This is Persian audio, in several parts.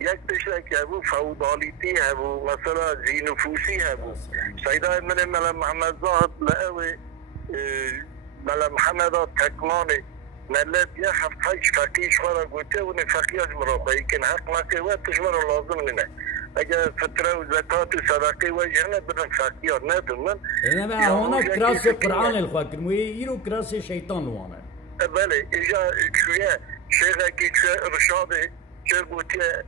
یک تشک هبو فودالیتی هبو مثلا زی نفوسی هبو سیدای من ملا محمد زاهد لأوي ملا محمد تکمانه ملت یه هفت هیچ فقیش خورا گوته و نفقیاش مراقعی کن حق مکه وقتش مرا لازم نینه اگر فتره و زکات و صدقه و جهنه بدن فقیار ندن من انا بقى هنا كراس القرآن الخاكر ويرو كراس الشيطان وانا بله اینجا شویه شیخه که رشاده چه گوته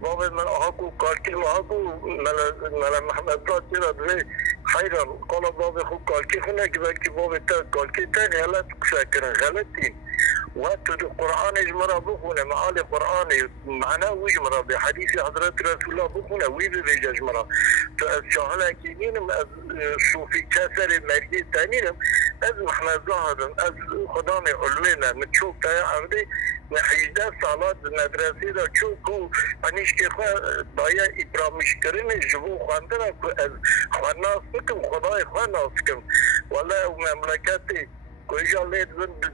بابا من آقو کارکی و آقو ملا محمد زاد چرا دوی خیران قالا بابا خوب کارکی خونه که بلکه بابا تا کارکی تا غلط کشا کرن غلطی و تو قرآن اجمرا بخونه معال قرآن معنا و اجمرا به حدیث حضرت رسول الله بخونه وی به اجمرا تو از شاهل اکیدینم از صوفی کسر مرگی تانینم از محمد زاهدم از خدام علوینا من چوک تایا عمده من 18 سالات مدرسه دا چوکو انیش که خواه دایا ابرامیش کرنه جبو خواندن از خواناس بکم خدای خواناس کم والله مملکت کویجا لید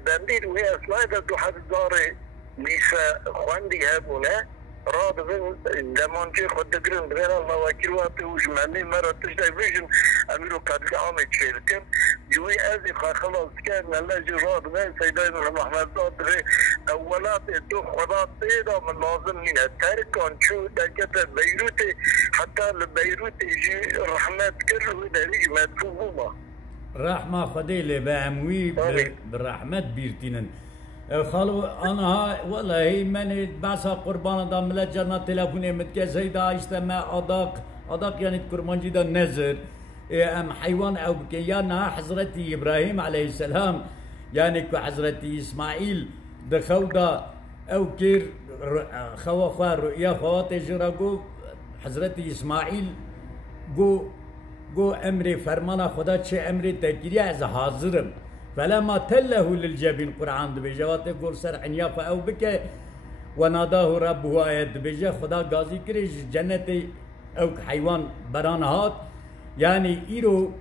بندید و اصلاح دا 2020 خواندی هبونه راد بن دمانچه خود دگرن بغیر الله وکیل وقتی وش منی مرا تشتای بیشن امیرو قدل عامه چیرکن جوی ازی خلاص کن الله جو راد بن سیدای محمد داد اولات دو خدا پیدا من لازم نینه ترکان چو دکت بیروت حتی بیروت جی رحمت کرو دریج مدفوع ما رحمة خديلي بعموي بالرحمة بيرتينن خالو انا والله من باسا قربان دا ملت جرنا تلفوني متكسي دا اجتماع اداق يعني قربانجي دا نزر ام حيوان او بكيانا حضرتي ابراهيم عليه السلام يعني حضرتي اسماعيل دخو دا او كير خوا خوا رؤيا خواتي جراغو حضرتي اسماعيل گو امر فرمانا خدا چه امر تکیری از حاضرم فلما تله للجبين قرآن دبیجه گل سر عنیاف او بکه و ناداه ربه آیت دبیجه خدا گازی کریش جنت او حیوان بران هات یعنی ایرو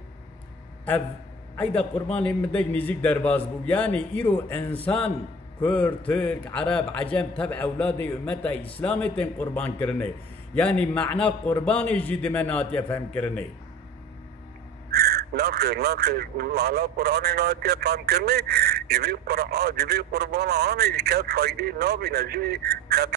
ایدا قربان مدک نزیک درباز بو یعنی ایرو انسان کرد ترک عرب عجم تب اولاد امت اسلام تن قربان کرنه یعنی معنا قربان جد منات يفهم کرنه نخیر على قرآن ناتیه فهم کرنه جبی قربان آنه کس فایده نابینه جبی